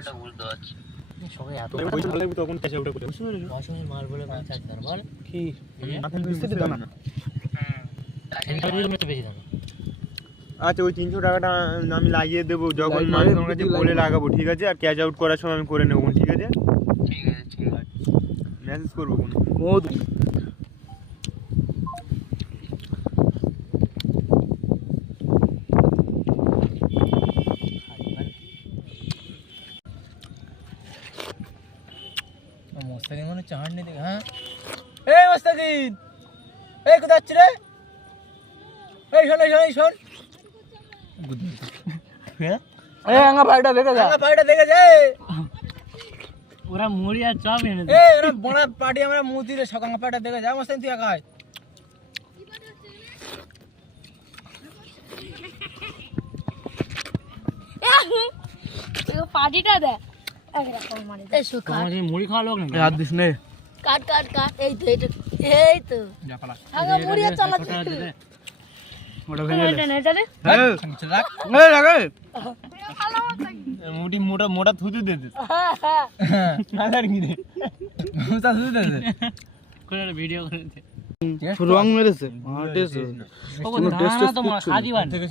এটা বুঝতে পারছি সবাই এত তখন ক্যাশ আউট করে রসমের মাল বলে 50,000 বল কি মাথায় বুঝতে দিলাম না ইন্টারভিউ মে তো বেশি দাম আচ্ছা ওই 300 টাকাটা আমি লাগিয়ে দেবো যখন মাল তোমার কাছে বলে লাগাবো ঠিক আছে আর ক্যাশ আউট করার সময় আমি করে নেবো ঠিক আছে ঠিক আছে ঠিক আছে মেসেজ করবো কোন মধু মোস্তাকিন মনে চাহান নেই দেখ হ্যাঁ এই মোস্তাকিন এই কোথা যাচ্ছিস রে এই শোন হ্যাঁ এই আঙ্গা ভাইটা দেখে যা আঙ্গা ভাইটা দেখে যা ওরা মুড়ি আর চপ এনে দে এই ওরা বড় পার্টি আমরা মুতি রে সকাঙ্গা পাটা দেখে যা মোস্তাকিন তুই একা আয় এগো পার্টিটা দে একরকম মানে এই সুখা আমাদের মুড়ি খাওয়া লোক না হাত দিস নে কাট এই তো যা পালা আগা মুড়িয়া চালা ওটা ভেঙে দে এটা দে রাখ এই লাগে মুটি মোটা থুতু দে দে না কি রে মুতা শুধু দে করে ভিডিও করে দে রং মেরেছে টেস্ট ও টেস্ট তো মা খাদি বান থেকে